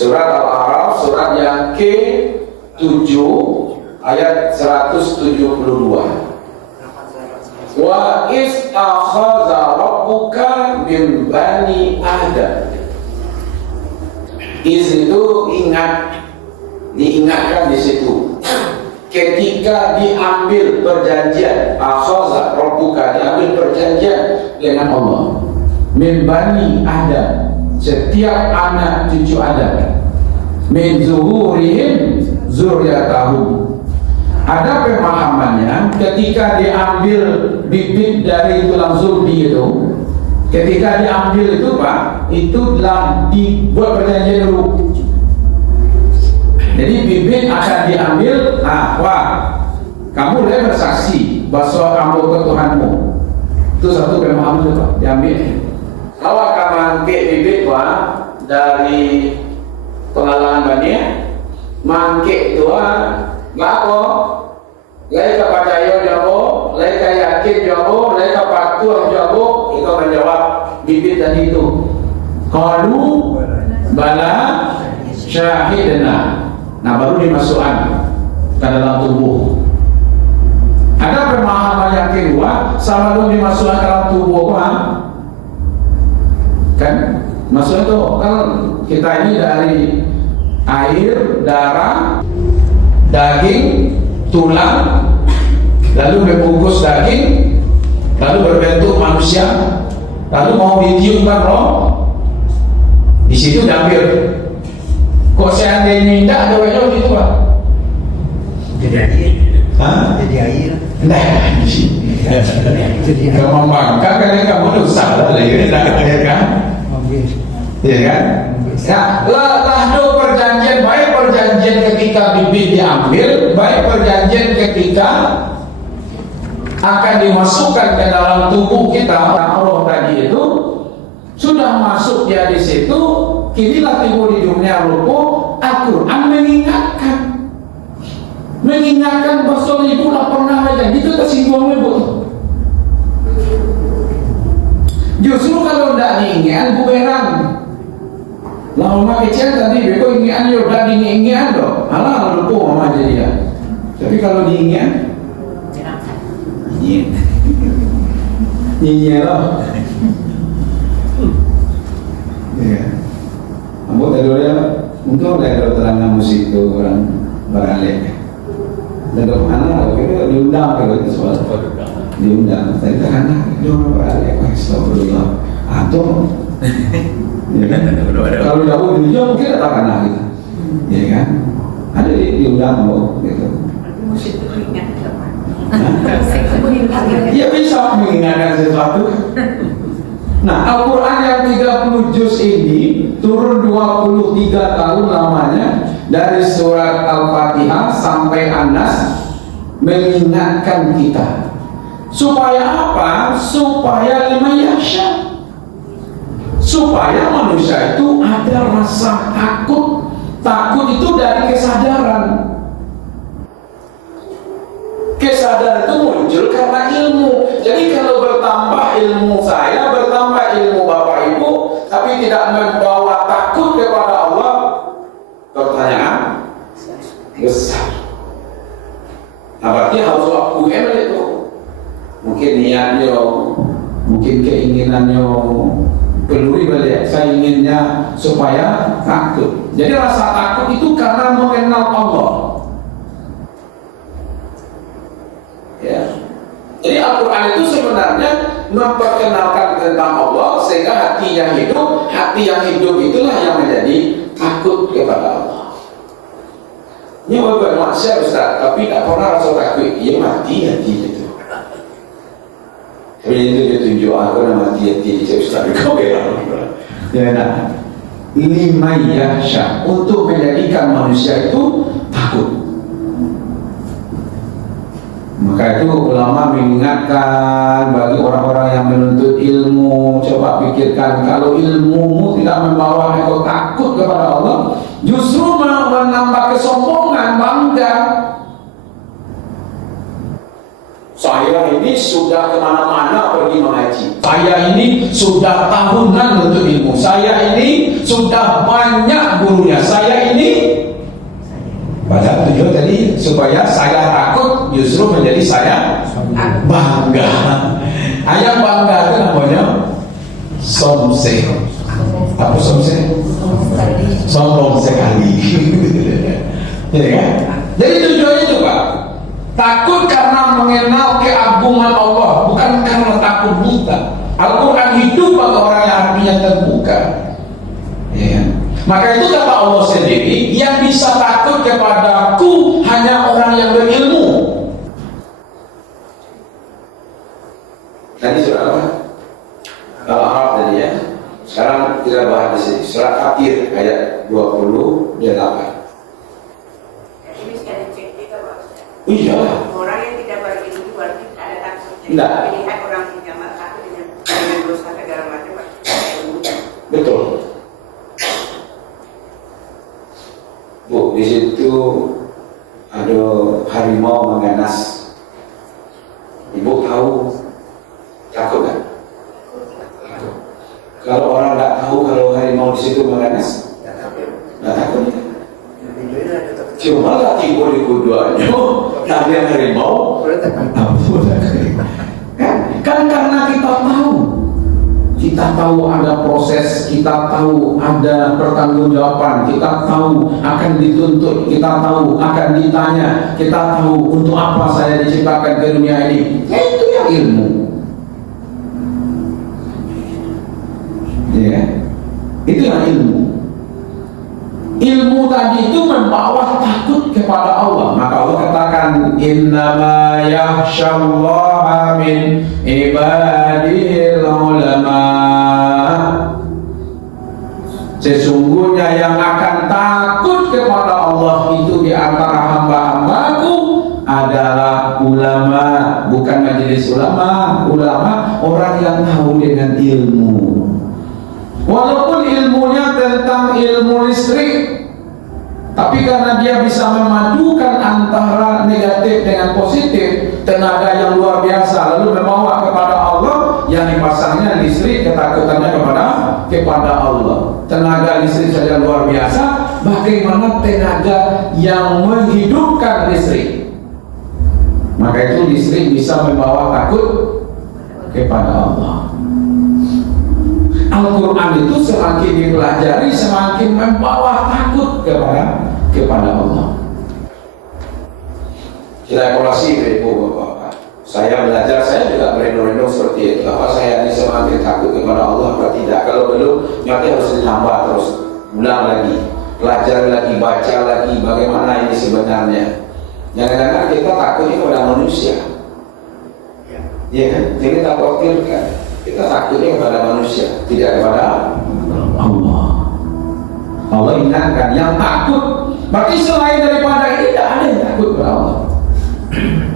Surat Al-A'raf, surat yang ke-7 ayat 172. Wa is akhadha rabbuka min bani Adam. Is itu ingat, diingatkan di situ. Ketika diambil perjanjian, akhadha rabbuka, diambil perjanjian dengan Allah. Min bani Adam, setiap anak cucu Adam. Min zuhurihim zurriyatahum. Ada pemahamannya ketika diambil bibit dari tulang zulbi itu, ketika diambil itu Pak, itu telah dibuat perjanjian dulu. Jadi bibit akan diambil, wah, kamu boleh bersaksi bahwa kamu ke Tuhanmu. Itu satu pemahaman itu Pak, diambil. Kalau kamu bibit Pak dari pengalaman banyak, mangke itu ngako, mereka percaya jawab, mereka yakin jawab, mereka patuh jawab, itu menjawab bibit tadi itu. Qalu bala syahidna. Nah baru dimasukkan ke dalam tubuh. Ada pemahaman yang kedua, sama belum dimasukkan ke dalam tubuh kan? Maksudnya itu kan kita ini dari air, darah, daging, tulang, lalu membungkus daging, lalu berbentuk manusia, lalu mau ditiupkan roh, di situ diambil. Kok seandainya tidak ada wajah itu Pak? Jadi air. Jadi air. Nah, di sini. Kalau membangkang kan kamu dosa lah, ya kan? Ya kan? Lah do perjanjian, baik perjanjian ketika bibit diambil, baik perjanjian ketika akan dimasukkan ke dalam tubuh kita. Allah tadi itu sudah masuk dia di situ. Kinilah timbul di dunia rupa Al-Quran mengingatkan bahwa ibu lah pernah aja itu tersinggung ibu. Justru kalau tidak diingat bumerang. Lama kecil tadi beko ingat yo udah diingat doh. Alah lupa mama jadi ya. Tapi kalau diingat nyinyir loh. Ya. Ambo tadi mungkin ada terangkan musik itu orang baralek. Dan mana kira diundang kalau itu soal diundang. Tadi kan orang baralek astagfirullah. Atau ya kan? Kalau jauh di jauh mungkin tak kena gitu, ya kan? Ada diundang mau gitu. Musik teringat teman. Ya bisa mengingatkan sesuatu. Nah Al-Quran yang 30 juz ini turun 23 tahun lamanya dari surat Al-Fatihah sampai An-Nas mengingatkan kita. Supaya apa? Supaya lima yasha. Supaya manusia itu ada rasa takut. Takut itu dari kesadaran. Kesadaran itu muncul karena ilmu. Jadi kalau bertambah ilmu saya, bertambah ilmu Bapak Ibu, tapi tidak membawa takut kepada Allah, pertanyaan besar. Nah berarti harus waktu itu. Mungkin niatnya, mungkin keinginannya peluri balik, saya inginnya supaya takut. Jadi rasa takut itu karena mengenal Allah. Ya. Jadi Al-Quran itu sebenarnya memperkenalkan tentang Allah sehingga hati yang hidup itulah yang menjadi takut kepada Allah. Ini bukan manusia Ustaz, tapi tak pernah rasa takut. Ia mati hati itu. Tapi itu dia tunjuk aku nak mati hati dia Ustaz. Kau benar. Ya nak. Ini mayyasha untuk menjadikan manusia itu takut. Maka itu ulama mengingatkan bagi orang-orang yang menuntut ilmu, coba pikirkan kalau ilmumu tidak membawa engkau takut kepada Allah, justru menambah kesombongan, bangga. Saya ini sudah kemana-mana pergi mengaji. Saya ini sudah tahunan untuk ilmu. Saya ini sudah banyak gurunya. Saya ini pada tujuan tadi supaya saya takut justru menjadi saya bangga. Ayam bangga itu namanya somse. Apa somse? Sombong sekali. Ya kan? Jadi tujuannya itu Pak, takut karena mengenal keagungan Allah, bukan karena takut buta. Al-Quran hidup bagi orang yang hatinya terbuka. Ya. Maka itu kata Allah sendiri, yang bisa takut kepadaku hanya orang yang berilmu. Tadi surah apa? Al-Araf tadi ya. Sekarang kita bahas di sini. Surah Fatir ayat 28. Ini sekali cek kita Pak. Iya. Orang yang tidak berilmu berarti ada takutnya. Tidak. Melihat orang punya mata dengan dosa segala macam Pak. Betul. Bu, di situ ada harimau mengganas. Ibu tahu takut kan? Kalau orang tak tahu kalau harimau di situ mengganas, tak takut. Cuma lah tiba di kuduannya, tadi yang harimau, kan karena kita tahu ada proses, kita tahu ada pertanggungjawaban, kita tahu akan dituntut, kita tahu akan ditanya, kita tahu untuk apa saya diciptakan ke dunia ini. Ya, itu yang ilmu. Ya, itu yang ilmu. Ilmu tadi itu membawa takut kepada Allah. Maka Allah katakan, innama yakhsyallaha min ibadihil ulama. Sesungguhnya yang akan takut kepada Allah itu di antara hamba-hambaku adalah ulama, bukan majelis ulama. Ulama orang yang tahu dengan ilmu. Walaupun ilmunya tentang ilmu listrik, tapi karena dia bisa memadukan antara negatif dengan positif, tenaga yang luar biasa, lalu membawa kepada Allah, yang dipasangnya listrik ketakutannya kepada Allah. Tenaga listrik saja luar biasa, bagaimana tenaga yang menghidupkan listrik? Maka itu listrik bisa membawa takut kepada Allah. Al-Quran itu semakin dipelajari semakin membawa takut kepada Allah. Kita evaluasi Ibu Bapak. Saya belajar, saya juga berendong-endong seperti itu. Apa saya ini semakin takut kepada Allah atau tidak? Kalau belum, nanti harus ditambah terus, ulang lagi, pelajari lagi, baca lagi, bagaimana ini sebenarnya. Jangan-jangan kita takutnya kepada manusia. Ya kan? Jadi kita khawatirkan. Kita takutnya kepada manusia, tidak kepada Allah. Allah ingatkan yang takut. Berarti selain daripada ini tidak ada yang takut kepada Allah.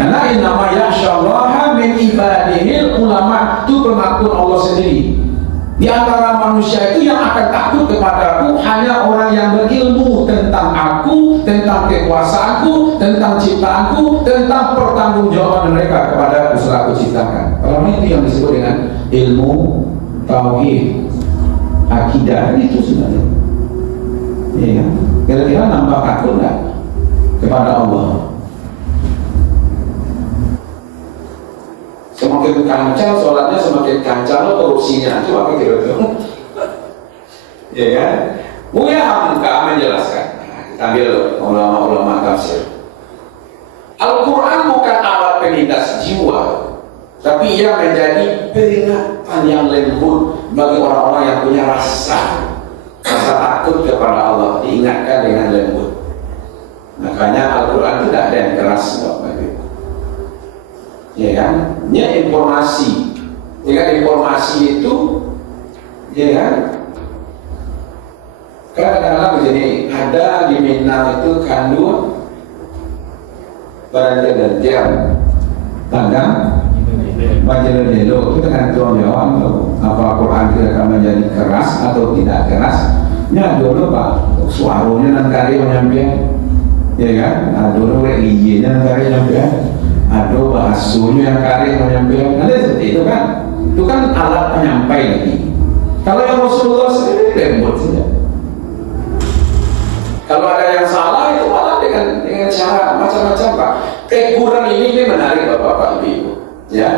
Karena innama yakhsyallaha min ibadihil ulama, itu pengakuan Allah sendiri. Di antara manusia itu yang akan takut kepadaku hanya orang yang berilmu tentang aku, tentang kekuasaanku, tentang ciptaanku, tentang pertanggungjawaban mereka kepada usaha aku ciptakan. Kalau itu yang disebut dengan ilmu tauhid, akidah, itu sebenarnya. Iya, kira-kira nambah takut enggak kepada Allah? Semakin kancang sholatnya, semakin kancang korupsinya. Coba apa kira-kira? Ya kan? Buya Hamka menjelaskan. Kita ambil ulama-ulama tafsir. Al-Quran bukan alat penindas jiwa, tapi ia menjadi peringatan yang lembut bagi orang-orang yang punya rasa takut kepada Allah, diingatkan dengan lembut. Makanya Al-Quran tidak ada yang keras, Bapak Ibu. Ya kan? Ini informasi. Dengan informasi itu, ya kan? Kadang-kadang begini, ada di Minang itu kandung bergantian tanggang Majeledelo. Kita kan jawab apa Quran itu akan menjadi keras atau tidak keras. Ya dulu Pak, suaranya nanti menyampaikan, ya kan? Nah dulu izinnya nanti menyampaikan. Aduh, bahasunya yang kari menyampaikan. Ada seperti itu kan? Itu kan alat penyampai lagi. Kalau yang Rasulullah sendiri lembut saja. Kalau ada yang salah itu malah dengan cara macam-macam Pak. Teguran ini menarik Bapak-Bapak Ibu. Ya,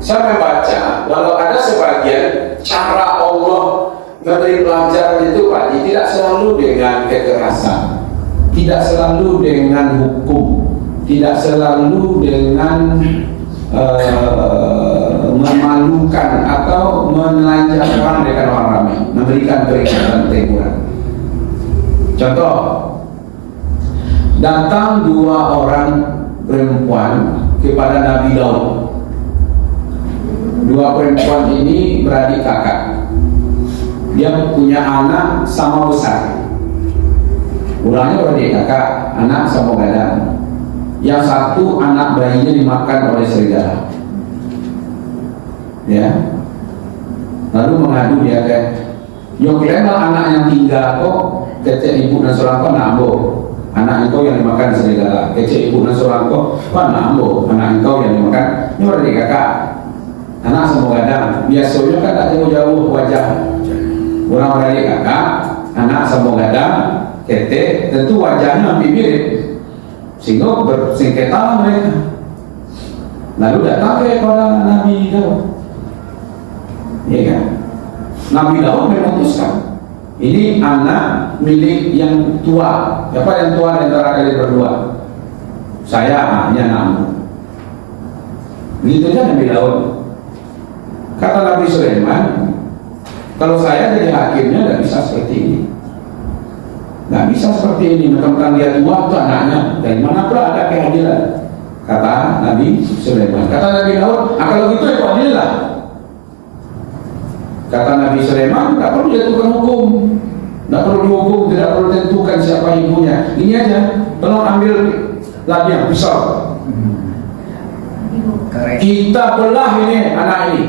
saya membaca walau ada sebagian cara Allah memberi pelajaran itu Pak, tidak selalu dengan kekerasan, tidak selalu dengan hukum, tidak selalu dengan memalukan atau menelanjangkan dengan orang ramai, memberikan peringatan teguran. Contoh, datang dua orang perempuan kepada Nabi Daud. Dua perempuan ini beradik kakak. Dia punya anak sama besar. Ulangnya beradik kakak, anak sama gadang. Yang satu anak bayinya dimakan oleh serigala. Ya. Lalu mengadu dia ke, yo kira anak yang tinggal kok kecek ibu dan seorang kok nambo. Anak engkau yang dimakan serigala. Kecek ibu dan seorang kok nambo. Anak engkau yang dimakan. Ini beradik kakak. Anak sama gadang. Biasanya kan tak jauh-jauh wajah. Orang beradik kakak, anak sama gadang, ketek, tentu wajahnya hampir mirip. Sehingga bersengketa mereka. Lalu datang kepada Nabi Daud. Ya kan? Nabi Daud memutuskan, ini anak milik yang tua. Siapa yang tua di antara kalian berdua? Saya, ini anakmu. Begitu saja Nabi Daud. Kata Nabi Sulaiman, kalau saya jadi hakimnya tidak bisa seperti ini. Nggak bisa seperti ini, mentang-mentang dia tua itu anaknya. Dari mana pula ada keadilan? Kata Nabi Sulaiman. Kata Nabi Daud, kalau gitu ya keadilan. Kata Nabi Sulaiman, tidak perlu jatuhkan hukum, tidak perlu dihukum, tidak perlu tentukan siapa ibunya. Ini aja, tolong ambil lagi yang pisau. Kita belah ini anak ini,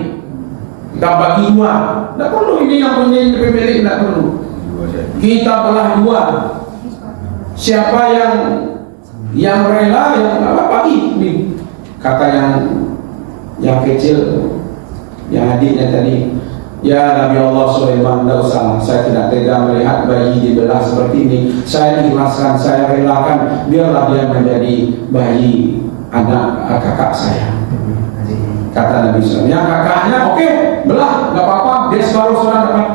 kita bagi dua. Tidak perlu ini yang punya pemilik, tidak perlu. Kita belah dua. Siapa yang rela, yang apa bagi nih. Kata yang kecil, yang adiknya tadi, ya Nabi Allah Sulaiman, tidak usah, saya tidak tega melihat bayi dibelah seperti ini. Saya ikhlaskan, saya relakan, biarlah dia menjadi bayi anak kakak saya. Kata Nabi Sulaiman, ya kakaknya oke, belah, nggak apa-apa, dia separuh sudah dapat.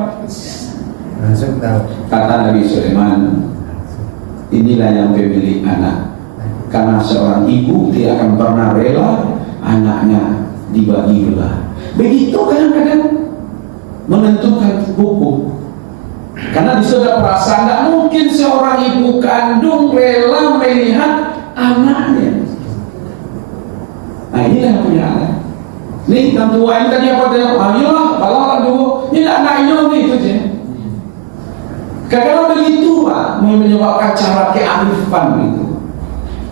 Kata Nabi Sulaiman, inilah yang pemilik anak. Karena seorang ibu tidak akan pernah rela anaknya dibagi belah. Begitu kadang-kadang menentukan hukum. Karena di sudah perasaan tidak mungkin seorang ibu kandung rela melihat anaknya. Nah inilah yang punya anak. Nih tentu ini tadi apa tadi? Ayolah, balanglah dulu. Ini anaknya nih itu je. Kadang begitu Pak, menyebabkan cara kearifan itu.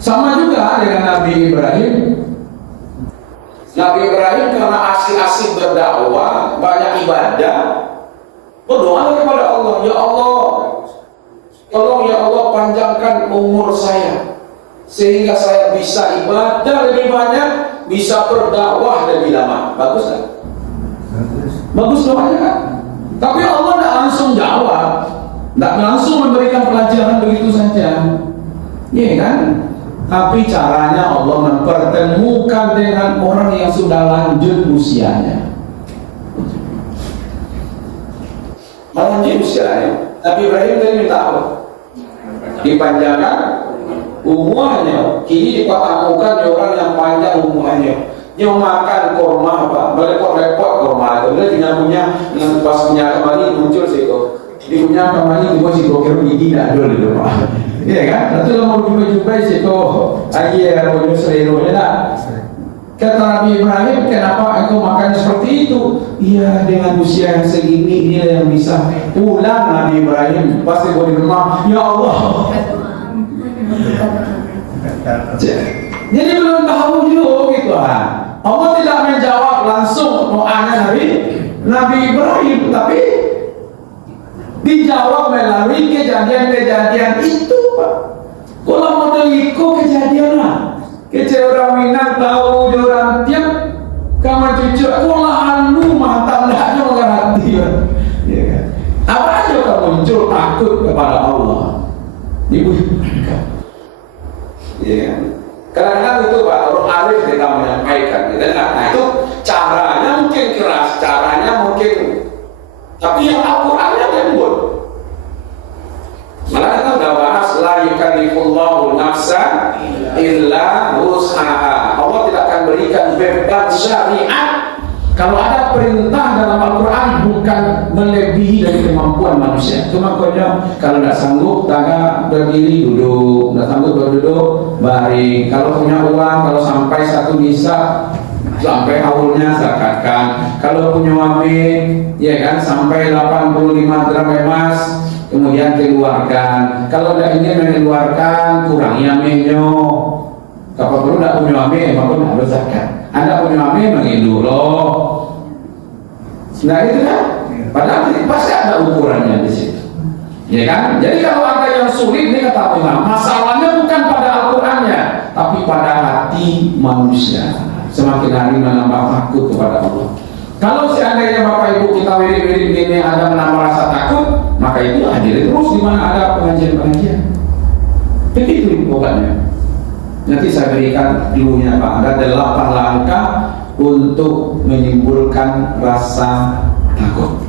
Sama juga dengan Nabi Ibrahim. Nabi Ibrahim karena asik-asik berdakwah, banyak ibadah, berdoa kepada Allah, ya Allah, tolong ya Allah panjangkan umur saya, sehingga saya bisa ibadah lebih banyak, bisa berdakwah lebih lama. Bagus kan? Bagus doanya kan? Tapi Allah tidak langsung jawab, tidak langsung memberikan pelajaran begitu saja, iya kan? Tapi caranya Allah mempertemukan dengan orang yang sudah lanjut usianya. Lanjut usianya. Nabi Ibrahim tadi minta apa? Dipanjangkan umurnya. Kini dipertemukan orang yang panjang umurnya. Yang makan kurma apa? Melepot-lepot kurma itu. Dia punya pas punya kembali muncul sih kok. Dia punya kembali juga sih kok kira gigi tidak ada di rumah. Iya kan? Nanti lo mau jumpa-jumpa situ ayah mau selero ya tak? Kata Nabi Ibrahim, kenapa engkau makan seperti itu? Iya, dengan usia yang segini inilah yang bisa pulang. Nabi Ibrahim pasti boleh rumah. Ya Allah. Jadi belum tahu juga gitu kan? Allah tidak menjawab langsung doanya Nabi Ibrahim, tapi dijawab melalui kejadian-kejadian itu Pak. Kalau model itu kejadian lah. Kece orang Minang tahu orang tiap kamu cucu olahan lu mantap dah jangan hati ya kan. Apa aja kamu muncul takut kepada Allah. Ibu ya kan. Kadang-kadang itu Pak orang arif kita menyampaikan gitu. Nah itu caranya mungkin keras, caranya mungkin tapi yang Al-Qur'annya lembut. Malah kita udah bahas la yukallifullahu nafsan illa wus'aha. Allah tidak akan berikan beban syariat kalau ada perintah dalam Al-Quran bukan melebihi dari kemampuan manusia. Kemampuannya kalau tidak sanggup tangga berdiri duduk, tidak sanggup berduduk baring. Kalau punya uang, kalau sampai satu bisa sampai haulnya zakatkan. Kalau punya wamin, ya kan sampai 85 gram emas kemudian keluarkan. Kalau tidak ingin mengeluarkan kurangi aminyo. Kalau perlu tidak punya amin, maka harus zakat. Anda punya amin mengindu loh. Nah itu kan, padahal pasti ada ukurannya di situ, ya kan? Jadi kalau ada yang sulit ini kata Allah, masalahnya bukan pada Al-Qurannya, tapi pada hati manusia. Semakin hari menambah takut kepada Allah. Kalau seandainya Bapak Ibu kita wirid-wirid gini ada menambah rasa takut, maka itu hadir terus di mana ada pengajian-pengajian. Begitu obatnya. Nanti saya berikan dulunya Pak, ada 8 langkah untuk menimbulkan rasa takut.